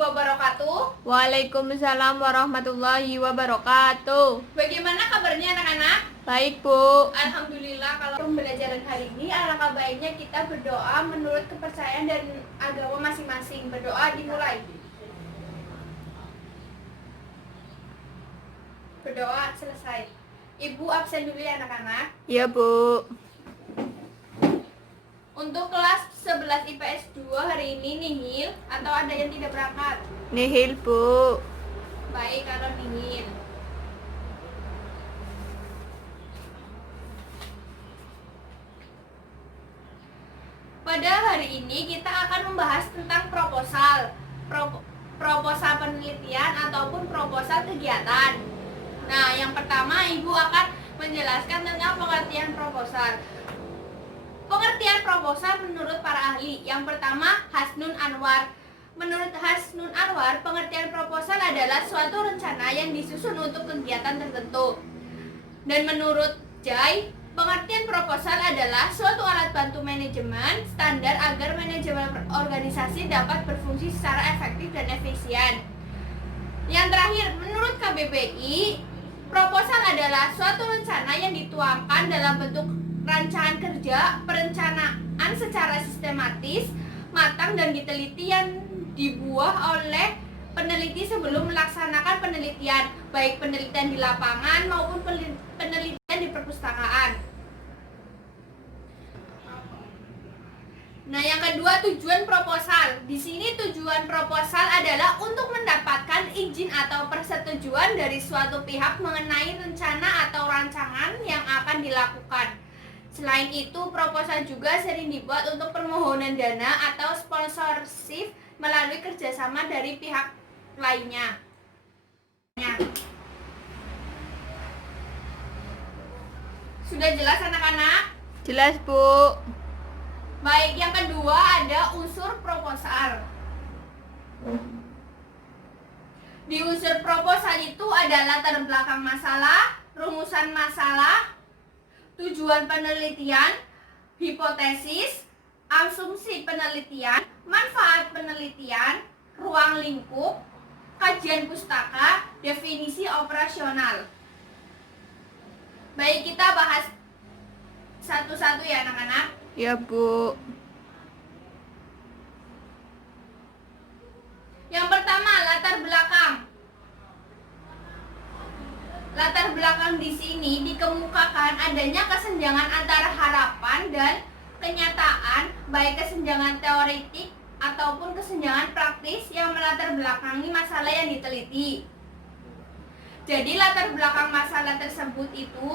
wabarakatuh. Waalaikumsalam warahmatullahi wabarakatuh. Bagaimana kabarnya anak-anak? Baik, Bu. Alhamdulillah. Kalau pembelajaran hari ini alangkah baiknya kita berdoa menurut kepercayaan dan agama masing-masing. Berdoa dimulai. Berdoa selesai. Ibu absen dulu ya anak-anak. Iya, Bu. Untuk kelas 11 IPS 2 hari ini nihil atau ada yang tidak berangkat? Nihil, Bu. Baik, kalau nihil. Pada hari ini kita akan membahas tentang proposal penelitian ataupun proposal kegiatan. Nah, yang pertama Ibu akan menjelaskan tentang pengertian proposal. Pengertian proposal menurut para ahli. Yang pertama, Hasnun Anwar. Menurut Hasnun Anwar, pengertian proposal adalah suatu rencana yang disusun untuk kegiatan tertentu. Dan menurut Jai, pengertian proposal adalah suatu alat bantu manajemen standar agar manajemen organisasi dapat berfungsi secara efektif dan efisien. Yang terakhir, menurut KBBI, proposal adalah suatu rencana yang dituangkan dalam bentuk rancangan kerja, perencanaan secara sistematis, matang dan diteliti yang dibuat oleh peneliti sebelum melaksanakan penelitian, baik penelitian di lapangan maupun penelitian di perpustakaan. Nah, yang kedua, tujuan proposal. Di sini tujuan proposal adalah untuk mendapatkan izin atau persetujuan dari suatu pihak mengenai rencana atau rancangan yang akan dilakukan. Selain itu, proposal juga sering dibuat untuk permohonan dana atau sponsorship melalui kerjasama dari pihak lainnya. Sudah jelas anak-anak? Jelas, Bu. Baik, yang kedua ada unsur proposal. Di unsur proposal itu ada latar belakang masalah, rumusan masalah, tujuan penelitian, hipotesis, asumsi penelitian, manfaat penelitian, ruang lingkup, kajian pustaka, definisi operasional. Baik, kita bahas satu-satu ya anak-anak. Ya, Bu. Yang pertama, latar belakang. Latar belakang di sini dikemukakan adanya kesenjangan antara harapan dan kenyataan, baik kesenjangan teoretik ataupun kesenjangan praktis yang melatar belakangi masalah yang diteliti. Jadi latar belakang masalah tersebut itu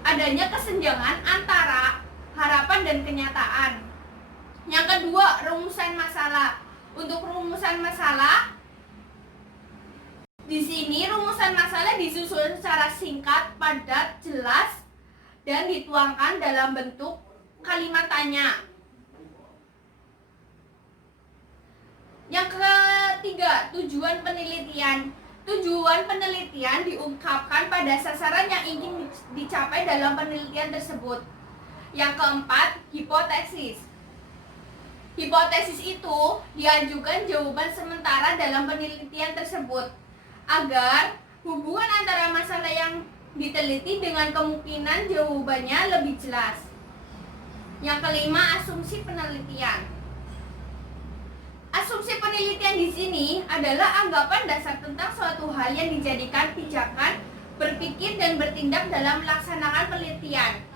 adanya kesenjangan antara harapan dan kenyataan. Yang kedua, rumusan masalah. Untuk rumusan masalah, di sini rumusan masalah disusun secara singkat, padat, jelas, dan dituangkan dalam bentuk kalimat tanya. Yang ketiga, tujuan penelitian. Tujuan penelitian diungkapkan pada sasaran yang ingin dicapai dalam penelitian tersebut. Yang keempat, hipotesis. Hipotesis itu diajukan jawaban sementara dalam penelitian tersebut agar hubungan antara masalah yang diteliti dengan kemungkinan jawabannya lebih jelas. Yang kelima, asumsi penelitian. Asumsi penelitian di sini adalah anggapan dasar tentang suatu hal yang dijadikan pijakan, berpikir dan bertindak dalam melaksanakan penelitian.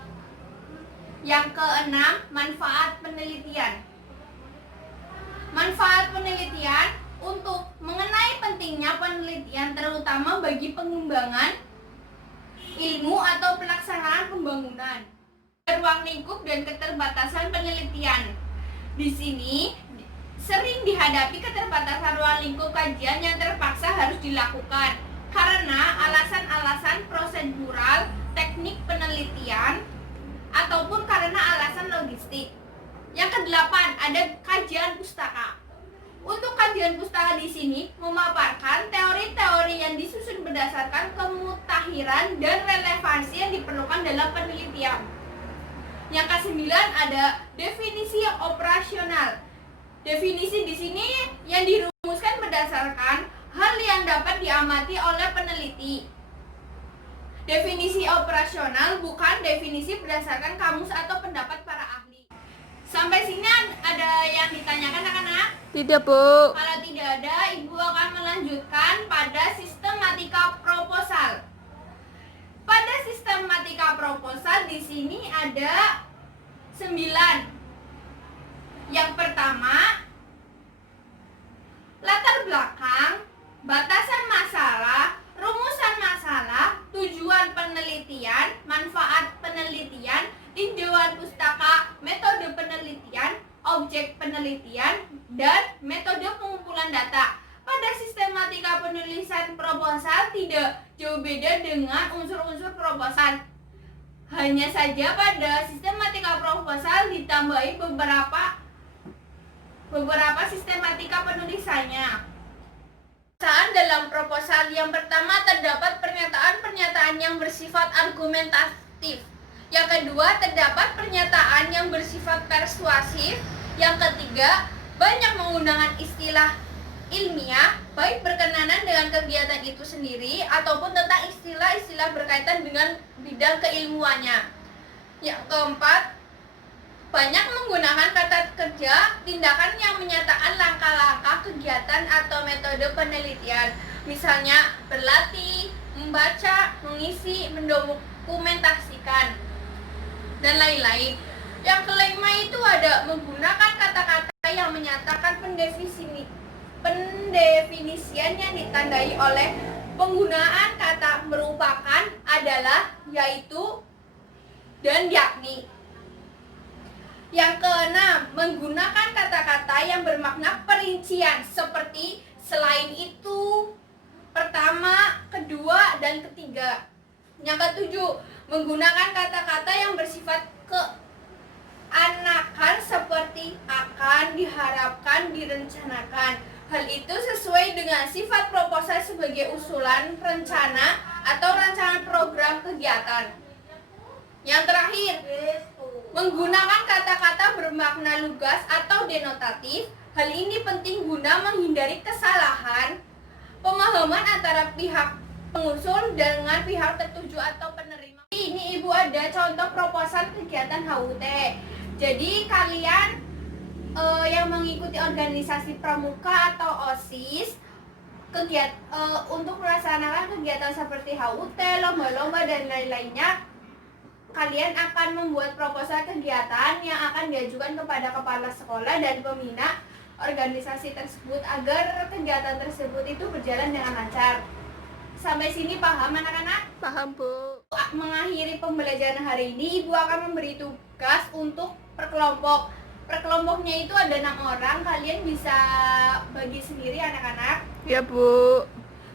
Yang keenam, manfaat penelitian. Manfaat penelitian untuk mengenai pentingnya penelitian terutama bagi pengembangan ilmu atau pelaksanaan pembangunan. Ruang lingkup dan keterbatasan penelitian. Di sini sering dihadapi keterbatasan ruang lingkup kajian yang terpaksa harus dilakukan karena alasan-alasan prosedural, teknik penelitian, ataupun karena alasan logistik. Yang kedelapan, ada kajian pustaka. Untuk kajian pustaka di sini memaparkan teori-teori yang disusun berdasarkan kemutahiran dan relevansi yang diperlukan dalam penelitian. Yang kesembilan ada definisi operasional. Definisi di sini yang dirumuskan berdasarkan hal yang dapat diamati oleh peneliti. Definisi operasional bukan definisi berdasarkan kamus atau pendapat para ahli. Sampai sini ada yang ditanyakan anak-anak? Tidak, Bu. Kalau tidak ada, Ibu akan melanjutkan pada sistematika proposal. Pada sistematika proposal di sini ada 9. Yang pertama, latar belakang, batasan masalah, rumusan masalah, tujuan penelitian, manfaat penelitian, tinjauan pustaka, metode penelitian, objek penelitian, dan metode pengumpulan data. Pada sistematika penulisan proposal tidak jauh beda dengan unsur-unsur proposal. Hanya saja pada sistematika proposal ditambahi beberapa sistematika penulisannya. Dalam proposal yang pertama terdapat pernyataan-pernyataan yang bersifat argumentatif. Yang kedua terdapat pernyataan yang bersifat persuasif. Yang ketiga banyak menggunakan istilah ilmiah, baik berkenaan dengan kegiatan itu sendiri ataupun tentang istilah-istilah berkaitan dengan bidang keilmuannya. Yang keempat, banyak menggunakan kata kerja, tindakan yang menyatakan langkah-langkah kegiatan atau metode penelitian. Misalnya berlatih, membaca, mengisi, mendokumentasikan, dan lain-lain. Yang kelima itu ada menggunakan kata-kata yang menyatakan pendefinisian yang ditandai oleh penggunaan kata merupakan, adalah, yaitu, dan yakni. Yang keenam, menggunakan kata-kata yang bermakna perincian seperti selain itu, pertama, kedua, dan ketiga. Yang ketujuh, menggunakan kata-kata yang bersifat keanakan seperti akan, diharapkan, direncanakan. Hal itu sesuai dengan sifat proposal sebagai usulan, rencana, atau rancangan program kegiatan. Yang terakhir, menggunakan kata-kata bermakna lugas atau denotatif. Hal ini penting guna menghindari kesalahan pemahaman antara pihak pengusul dengan pihak tertuju atau penerima. Ini Ibu ada contoh proposal kegiatan HUT. Jadi kalian yang mengikuti organisasi pramuka atau OSIS untuk melaksanakan kegiatan seperti HUT, lomba-lomba, dan lain-lainnya, kalian akan membuat proposal kegiatan yang akan diajukan kepada kepala sekolah dan pembina organisasi tersebut agar kegiatan tersebut itu berjalan dengan lancar. Sampai sini paham anak-anak? Paham, Bu. Mengakhiri pembelajaran hari ini, Ibu akan memberi tugas untuk perkelompok. Perkelompoknya itu ada 6 orang, kalian bisa bagi sendiri anak-anak. Ya, Bu.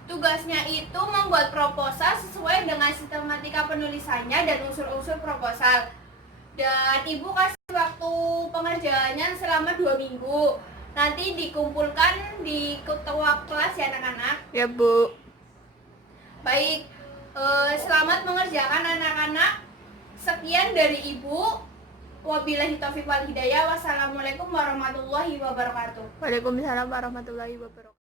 Tugasnya itu membuat proposal sesuai dengan sistematika penulisannya dan unsur-unsur proposal. Dan Ibu kasih waktu pengerjaannya selama 2 minggu. Nanti dikumpulkan di ketua kelas ya anak-anak. Ya, Bu. Baik, selamat mengerjakan anak-anak. Sekian dari Ibu. Wabillahi taufiq wal hidayah. Wassalamualaikum warahmatullahi wabarakatuh. Waalaikumsalam warahmatullahi wabarakatuh.